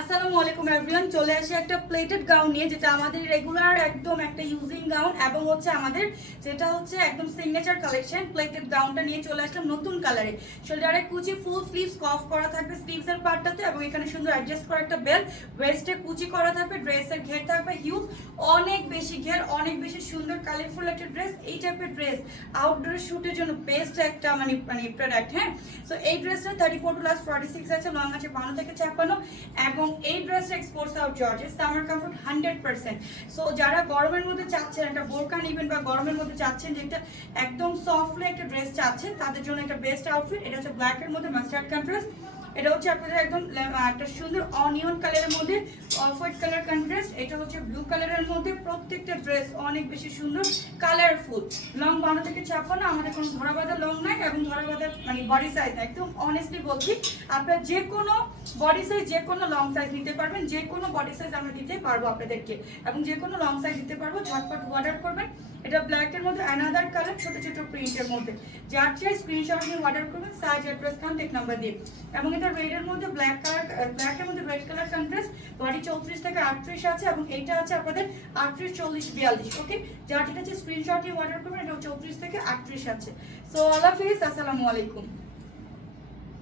আসসালামু আলাইকুম এভরিওয়ান চলে আসে একটা প্লেটেড গাউন নিয়ে, যেটা আমাদের রেগুলার একদম একটা ইউজিং গাউন এবং হচ্ছে আমাদের যেটা হচ্ছে একদম সিগনেচার কালেকশন প্লেটেড গাউনটা নিয়ে চলে আসলাম নতুন কালারে শোল্ডারে কুচি ফুল স্লিভস কফ করা থাকবে স্লিভস এর পার্টটাতে এবং এখানে সুন্দর অ্যাডজাস্ট করা একটা বেল্ট ওয়েস্টে কুচি করা থাকবে ড্রেসের ঘের থাকবে হিউজ অনেক বেশি ঘের, অনেক বেশি সুন্দর কালারফুল একটা ড্রেস এই টাইপের ড্রেস আউটডোর শুটের জন্য বেস্ট একটা মানে মানে প্রোডাক্ট হ্যাঁ? সো এই ড্রেসটা thirty four to last forty six আছে, লং আছে বান্ন থেকে ছাপ্পান্ন। এবং এই ড্রেসটা exports out georgette summer comfort hundred percent so যারা গরমের মধ্যে চাচ্ছেন, একটা বোরকা নিবেন বা গরমের মধ্যে চাচ্ছেন যে একটা একদম সফটলি একটা ড্রেস চাচ্ছেন, তাদের জন্য একটা বেস্ট আউটফিট এটা হচ্ছে ব্ল্যাকের মধ্যে মাস্টার্ড কন্ট্রাস্ট এটা হচ্ছে আপনাদের একদম একটা সুন্দর অনিয়ন কালারের মধ্যে অফ হোয়াইট কালার কন্ট্রাস্ট এটা হচ্ছে ব্লু কালারের মধ্যে প্রত্যেকটা ড্রেস অনেক বেশি সুন্দর কালারফুল লং বারো থেকে ছাপ্পান্ন, আমাদের কোনো ধরা বাঁধা লং নাই এবং ধরা বাঁধা বডি সাইজ না একদম অনেস্টলি বলছি, আপনার যে কোনো বডি সাইজ যে কোনো লং সাইজ নিতে পারবেন যে কোনো বডি সাইজ আমরা দিতে পারব আপনাদেরকে। এবং যে কোনো লং সাইজ দিতে পারব, ঝটপট অর্ডার করবেন। এটা ব্ল্যাকের মধ্যে অ্যানাদার কালার ছোট ছোট প্রিন্টের মধ্যে। যার চাই স্ক্রিনশট নিয়ে অর্ডার করবেন সাইজ অ্যাড্রেস কন্ট্যাক্ট নাম্বার দিয়ে। এবং এটা রেডের মধ্যে ব্ল্যাক কালার ব্ল্যাকের মধ্যে রেড কালার কন্ট্রাস্ট বডি চৌত্রিশ থেকে আটত্রিশ আছে এবং এইটা আছে আপনাদের আটত্রিশ, চল্লিশ, বিয়াল্লিশ ওকে যার যেটা আছে স্ক্রিনশট নিয়ে অর্ডার করবেন এটা চৌত্রিশ থেকে আটত্রিশ আছে। সো আল্লাহ হাফিজ, আসসালামু আলাইকুম।